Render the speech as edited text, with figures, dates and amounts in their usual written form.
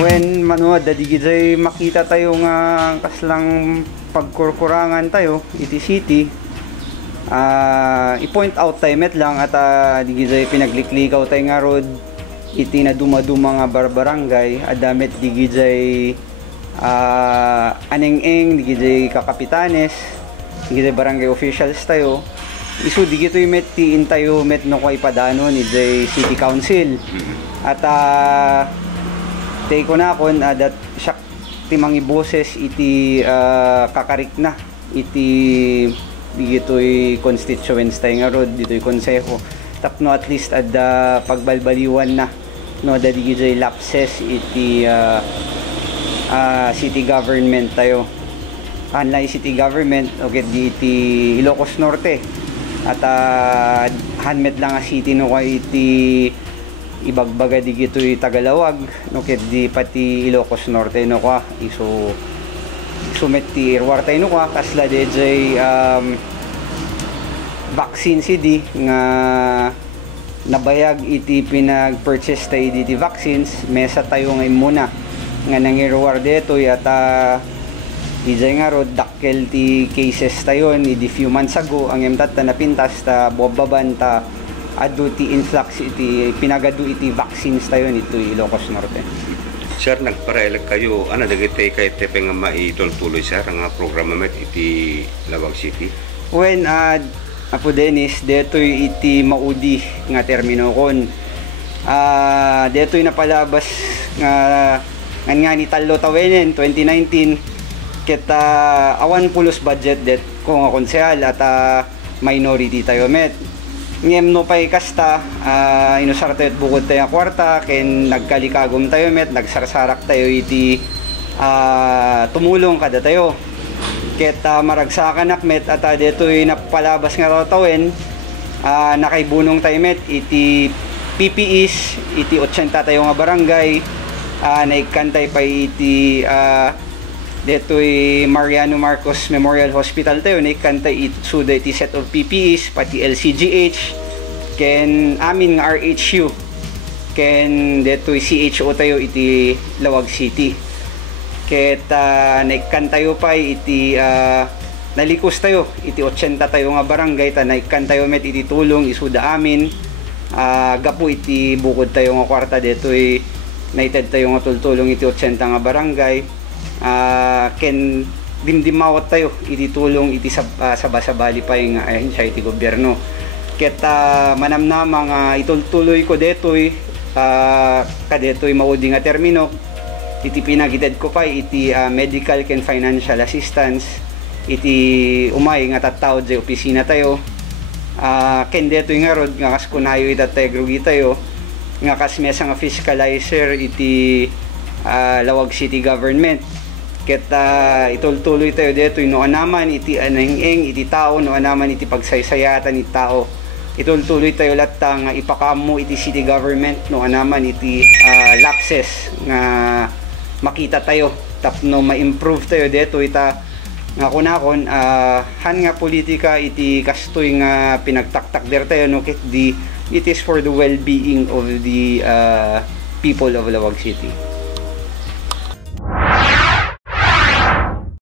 When manood dadigid makita tayo nga kaslang pagkurkurangan tayo iti city, i-point out tayo met lang at digid pinagliklikaw tayo nga road iti na dumaduma nga barbarangay adamet digid aneng-eng digid kakapitanes digid barangay officials tayo isu digid met tiin tayo met no kay padanon ni city council at tay ko na kon that siya timangi boses iti kakarik na iti digitoy constituents tayo nga road ditoy konseho tapno at least pagbalbaliwan na no digitoy lapses iti city government tayo unlike city government okay di iti Ilocos Norte at hanmet lang nga city no kay iti ibagbaga di gito'y Tagalawag no ket di pati Ilocos Norte no ka iso sumet ti irwar tayo no ka kasla DJ vaccine CD nga nabayag iti pinag-purchase tayo diti vaccines mesa tayo ngayon muna nga nangirwar detoy at DJ nga rod dakkel ti cases tayo ni di few months ago ang emtat na napintas ta bobaban ta adu ti influx iti pinagadu iti vaccines tayo nito Ilocos Norte. Sir, nagpareelek kayo ana dagiti kay tepe nga maitultuloy sir nga programa met iti Lawag City. When Apo Dennis detoy iti maudi nga termino kon detoy napalabas nga ni tallo tawenen 2019 kita awan pulos budget det kung konsehal at minority tayo met ngem no pay kasta inusar tayo bukod tayo kwarta ken nagkalikagom tayo met nagsarsarak tayo iti tumulong kada tayo ket maragsakan met at detoy napalabas nga raw tawen nakaibunong tayo met iti PPEs iti 80 tayo nga barangay naikantay pa iti detoy Mariano Marcos Memorial Hospital tayo naikantay isuda iti set of PPEs pati LCGH ken amin nga RHU ken detoy CHO tayo iti Lawag City ket naikantayo pa iti nalikos tayo iti 80 tayo nga barangay ta naikantayo met iti tulong isuda amin gapu iti bukod tayo nga kwarta detoy naited tayo nga tultulong iti 80 nga barangay ken dimdimawat tayo iti tulong iti sabasabali pa yung ahensya iti gobyerno ket manamnama nga itultuloy ko detoy kadetoy maudi nga termino iti pinagited ko pa iti medical ken financial assistance iti umay nga tattao di opisina tayo ken detoy nga rod nga kas kunayo itatay tayo nga kas mesa nga fiscalizer iti Lawag City Government ket itultuloy tayo dito no naman iti aneng-eng iti tao no naman iti pagsaysayatan iti tao itultuloy tayo latta nga ipakamo iti city government no naman iti lapses nga makita tayo tapno ma-improve tayo dito ita nga kunakon han nga politika iti kastoy nga pinagtaktak der tayo no ket di it is for the well-being of the people of Lawag City.